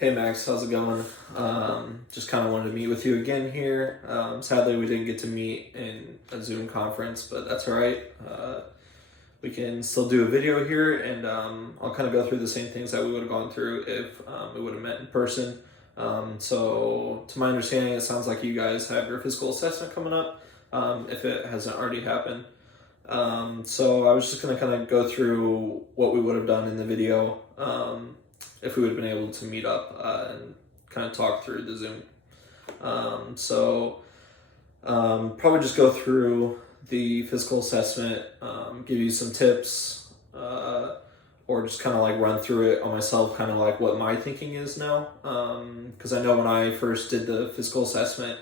Hey Max, how's it going? Just kind of wanted to meet with you again here. Sadly, we didn't get to meet in a Zoom conference, but that's all right. We can still do a video here, and I'll kind of go through the same things that we would have gone through if we would have met in person. So, to my understanding, it sounds like you guys have your physical assessment coming up, if it hasn't already happened. So, I was just going to kind of go through what we would have done in the video. If we would have been able to meet up and kind of talk through the Zoom. Probably just go through the physical assessment, give you some tips, or just kind of like run through it on myself, kind of like what my thinking is now. Because I know when I first did the physical assessment,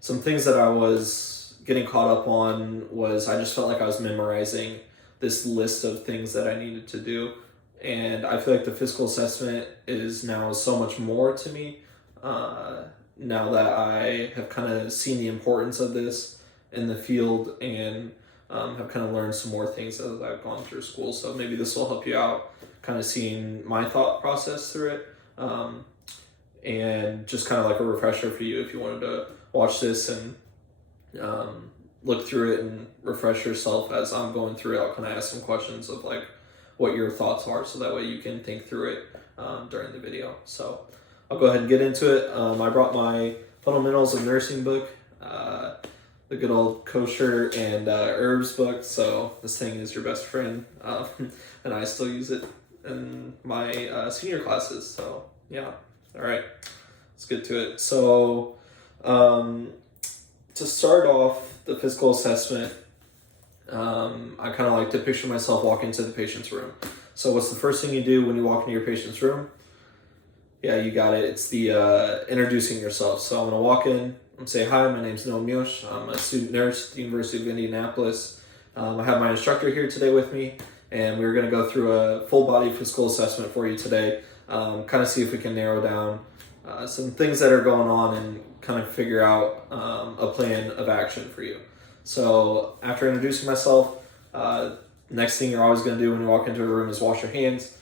some things that I was getting caught up on was I just felt like I was memorizing this list of things that I needed to do. And I feel like the physical assessment is now so much more to me now that I have kind of seen the importance of this in the field and have kind of learned some more things as I've gone through school. So maybe this will help you out, kind of seeing my thought process through it, and just kind of like a refresher for you if you wanted to watch this and look through it and refresh yourself as I'm going through it. I'll kind of ask some questions of like what your thoughts are, so that way you can think through it during the video. So I'll go ahead and get into it. I brought my Fundamentals of Nursing book, the good old kosher and herbs book. So this thing is your best friend, and I still use it in my senior classes. So yeah, all right, let's get to it. So to start off the physical assessment, I kind of like to picture myself walking into the patient's room. So what's the first thing you do when you walk into your patient's room? Yeah, you got it. It's the introducing yourself. So I'm going to walk in and say, hi, my name's Noah Miosh. I'm a student nurse at the University of Indianapolis. I have my instructor here today with me, and we're going to go through a full body physical assessment for you today. Kind of see if we can narrow down some things that are going on and kind of figure out a plan of action for you. So after introducing myself, next thing you're always going to do when you walk into a room is wash your hands.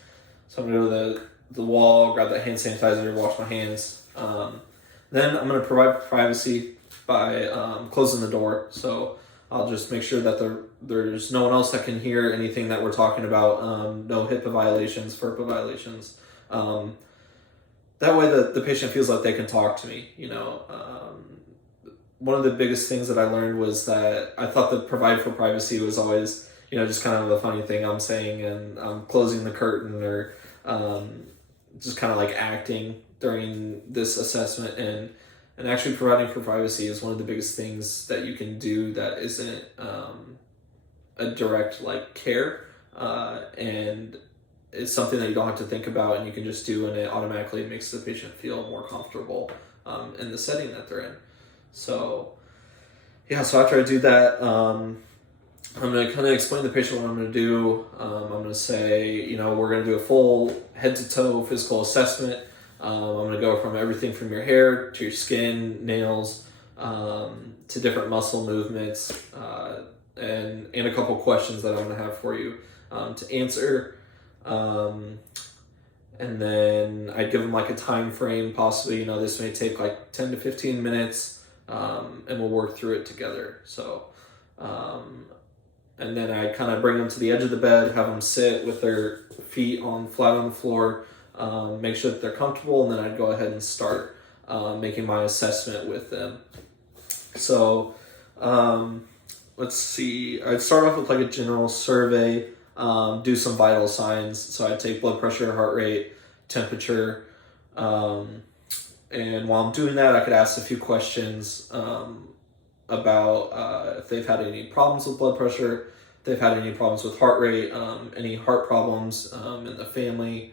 So I'm going to go to the wall, grab that hand sanitizer, wash my hands. Then I'm going to provide privacy by closing the door. So I'll just make sure that there's no one else that can hear anything that we're talking about. No HIPAA violations, FERPA violations. That way the patient feels like they can talk to me, One of the biggest things that I learned was that I thought that provide for privacy was always, just kind of a funny thing I'm saying, and I'm closing the curtain or just kind of like acting during this assessment. And actually providing for privacy is one of the biggest things that you can do that isn't a direct like care, and it's something that you don't have to think about and you can just do, and it automatically makes the patient feel more comfortable in the setting that they're in. So after I do that, I'm going to kind of explain to the patient what I'm going to do. I'm going to say, we're going to do a full head-to-toe physical assessment. I'm going to go from everything from your hair to your skin, nails, to different muscle movements, and a couple questions that I'm going to have for you to answer. And then I'd give them like a time frame, possibly, this may take like 10 to 15 minutes. And we'll work through it together. So, and then I kind of bring them to the edge of the bed, have them sit with their feet flat on the floor, make sure that they're comfortable, and then I'd go ahead and start making my assessment with them. So, let's see. I'd start off with like a general survey, do some vital signs. So I'd take blood pressure, heart rate, temperature, and while I'm doing that, I could ask a few questions about if they've had any problems with blood pressure, if they've had any problems with heart rate, any heart problems in the family,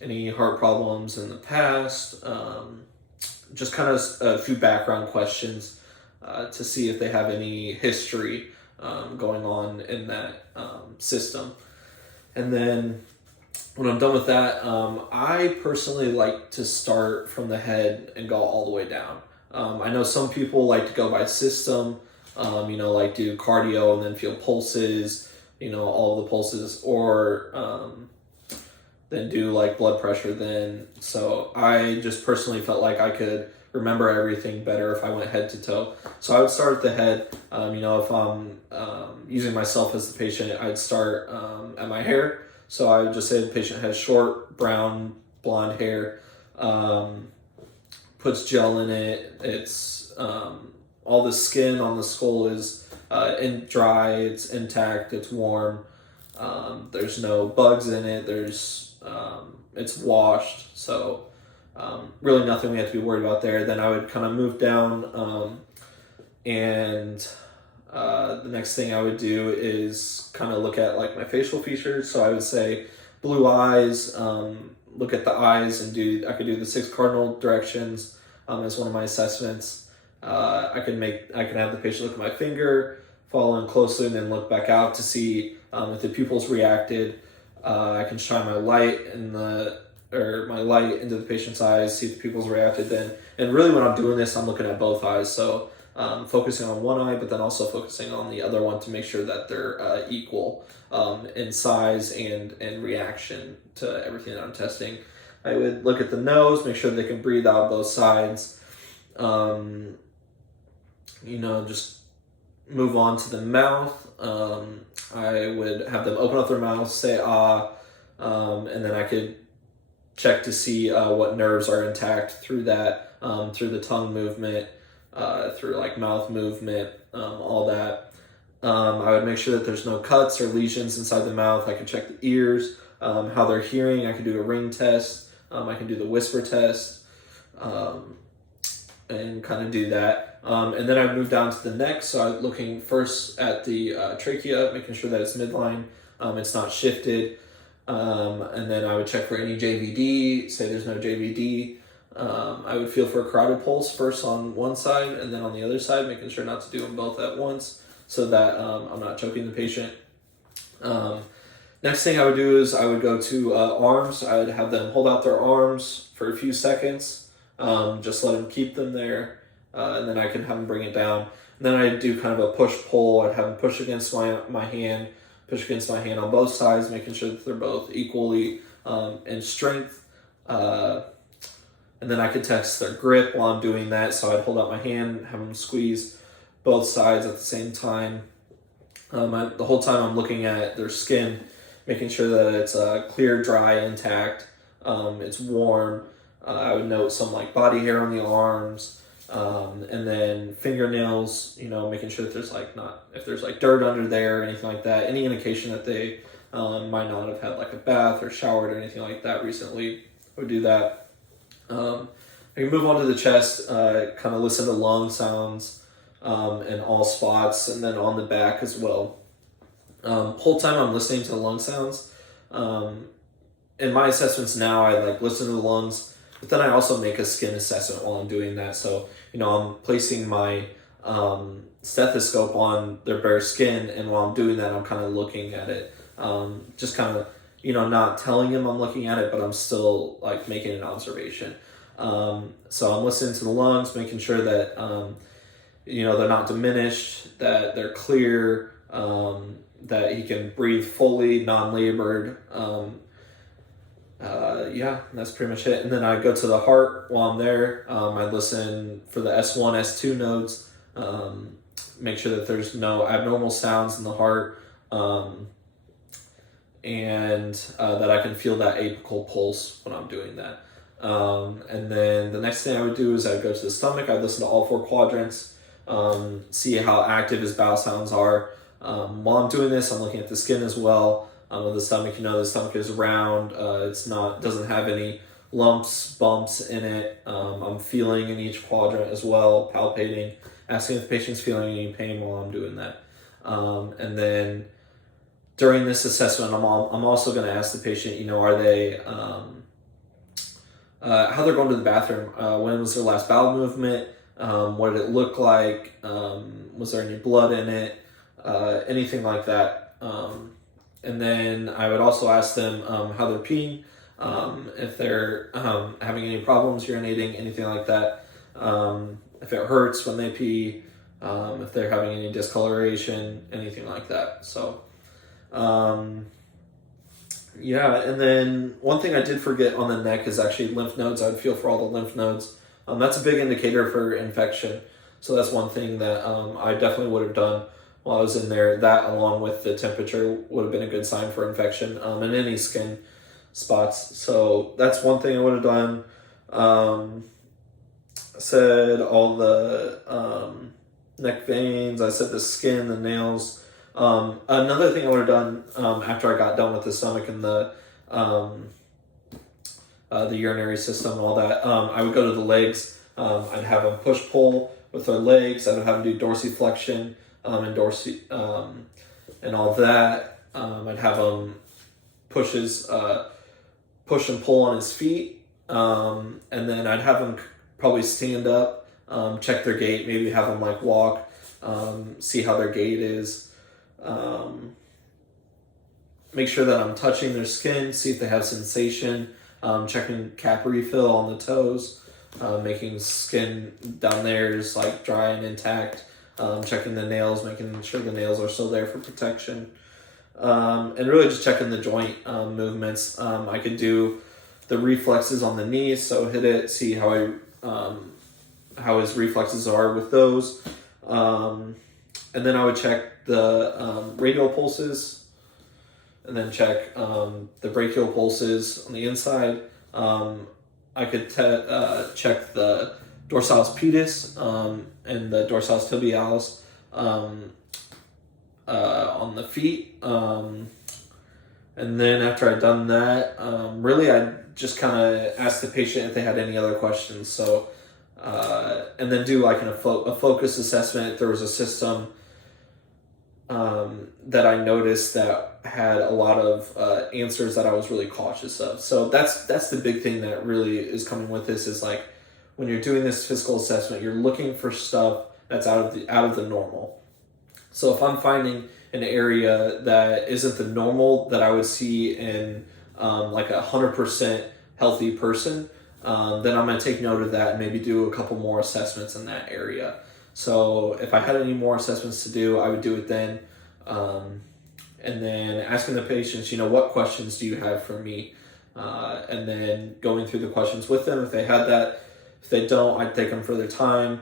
any heart problems in the past, just kind of a few background questions to see if they have any history going on in that system. And then when I'm done with that, I personally like to start from the head and go all the way down. I know some people like to go by system, like do cardio and then feel pulses, all the pulses, or than do like blood pressure then. So I just personally felt like I could remember everything better if I went head to toe. So I would start at the head. If I'm using myself as the patient, I'd start at my hair. So I would just say the patient has short, brown, blonde hair, puts gel in it. It's all the skin on the skull is dry, it's intact, it's warm. There's no bugs in it. It's washed. So really nothing we have to be worried about there. Then I would kind of move down, and the next thing I would do is kind of look at like my facial features. So I would say blue eyes, look at the eyes and I could do the 6 cardinal directions as one of my assessments. I can have the patient look at my finger, follow in closely, and then look back out to see if the pupils reacted. I can shine my light into the patient's eyes, see if the pupils reacted then. And really when I'm doing this, I'm looking at both eyes. So focusing on one eye, but then also focusing on the other one to make sure that they're equal in size and reaction to everything that I'm testing. I would look at the nose, make sure they can breathe out both sides. Just move on to the mouth. I would have them open up their mouth, say ah, and then I could check to see what nerves are intact through that, through the tongue movement, through like mouth movement, all that. I would make sure that there's no cuts or lesions inside the mouth. I could check the ears, how they're hearing. I could do a ring test. I can do the whisper test, and kind of do that. And then I'd move down to the neck. So I'm looking first at the trachea, making sure that it's midline, it's not shifted. And then I would check for any JVD, say there's no JVD. I would feel for a carotid pulse first on one side and then on the other side, making sure not to do them both at once so that I'm not choking the patient. Next thing I would do is I would go to arms. I would have them hold out their arms for a few seconds, just let them keep them there, and then I can have them bring it down. And then I'd do kind of a push-pull. I'd have them push against my hand on both sides, making sure that they're both equally in strength. And then I could test their grip while I'm doing that. So I'd hold out my hand, have them squeeze both sides at the same time. The whole time I'm looking at their skin, making sure that it's clear, dry, intact. It's warm. I would note some like body hair on the arms, and then fingernails. Making sure that if there's like dirt under there or anything like that. Any indication that they might not have had like a bath or showered or anything like that recently. I would do that. I can move on to the chest, kind of listen to lung sounds in all spots, and then on the back as well. Whole time I'm listening to the lung sounds. In my assessments now, I listen to the lungs, but then I also make a skin assessment while I'm doing that. So, I'm placing my stethoscope on their bare skin, and while I'm doing that, I'm kind of looking at it. Just kind of, not telling them I'm looking at it, but I'm still making an observation. So I'm listening to the lungs, making sure that, they're not diminished, that they're clear, that he can breathe fully, non-labored. That's pretty much it. And then I go to the heart while I'm there. I listen for the S1, S2 nodes, make sure that there's no abnormal sounds in the heart, and that I can feel that apical pulse when I'm doing that. And then the next thing I would do is I'd go to the stomach. I'd listen to all 4 quadrants, see how active his bowel sounds are. While I'm doing this, I'm looking at the skin as well. With the stomach, the stomach is round. Doesn't have any lumps, bumps in it. I'm feeling in each quadrant as well, palpating, asking if the patient's feeling any pain while I'm doing that. And then during this assessment, I'm also going to ask the patient, are they, how they're going to the bathroom. When was their last bowel movement? What did it look like? Was there any blood in it? Anything like that. And then I would also ask them how they're peeing, if they're having any problems urinating, anything like that. If it hurts when they pee, if they're having any discoloration, anything like that. So Yeah, and then one thing I did forget on the neck is actually lymph nodes. I'd feel for all the lymph nodes. That's a big indicator for infection. So that's one thing that I definitely would have done while I was in there. That, along with the temperature, would have been a good sign for infection in any skin spots. So that's one thing I would have done. I said all the neck veins. I said the skin, the nails. Another thing I would have done after I got done with the stomach and the urinary system and all that, I would go to the legs. I'd have them push pull with their legs. I'd have them do dorsiflexion and and all that. I'd have them push and pull on his feet, and then I'd have them probably stand up, check their gait, maybe have them like walk, see how their gait is. Make sure that I'm touching their skin, see if they have sensation, checking cap refill on the toes, making skin down there is like dry and intact, checking the nails, making sure the nails are still there for protection, and really just checking the joint movements. I could do the reflexes on the knees, so hit it, see how his reflexes are with those, and then I would check the radial pulses, and then check the brachial pulses on the inside. I could check the dorsalis pedis and the dorsalis tibialis on the feet. And then after I'd done that, really I'd just kind of ask the patient if they had any other questions. So, and then do like a focus assessment. If there was a system that I noticed that had a lot of answers that I was really cautious of. So that's the big thing that really is coming with this, is like when you're doing this physical assessment, you're looking for stuff that's out of the normal. So if I'm finding an area that isn't the normal that I would see in like 100% healthy person, then I'm going to take note of that and maybe do a couple more assessments in that area. So if I had any more assessments to do, I would do it then. And then asking the patients, what questions do you have for me? And then going through the questions with them if they had that. If they don't, I'd take them for their time,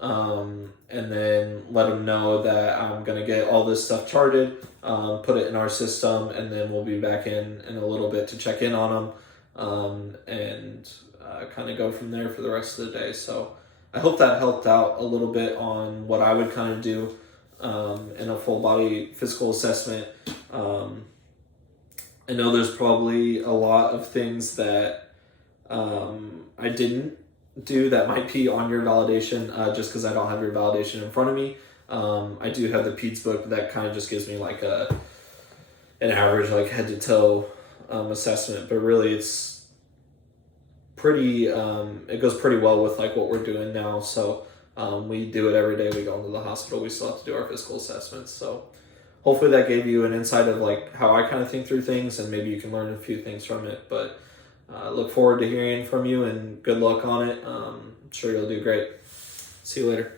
and then let them know that I'm going to get all this stuff charted, put it in our system, and then we'll be back in a little bit to check in on them, and kind of go from there for the rest of the day. So I hope that helped out a little bit on what I would kind of do in a full body physical assessment. I know there's probably a lot of things that I didn't do that might be on your validation, just because I don't have your validation in front of me. I do have the PEDS book that kind of just gives me like an average like head to toe assessment, but really it's pretty it goes pretty well with like what we're doing now. So we do it every day we go into the hospital. We still have to do our physical assessments. So hopefully that gave you an insight of like how I kind of think through things, and maybe you can learn a few things from it. But look forward to hearing from you, and good luck on it. I'm sure you'll do great. See you later.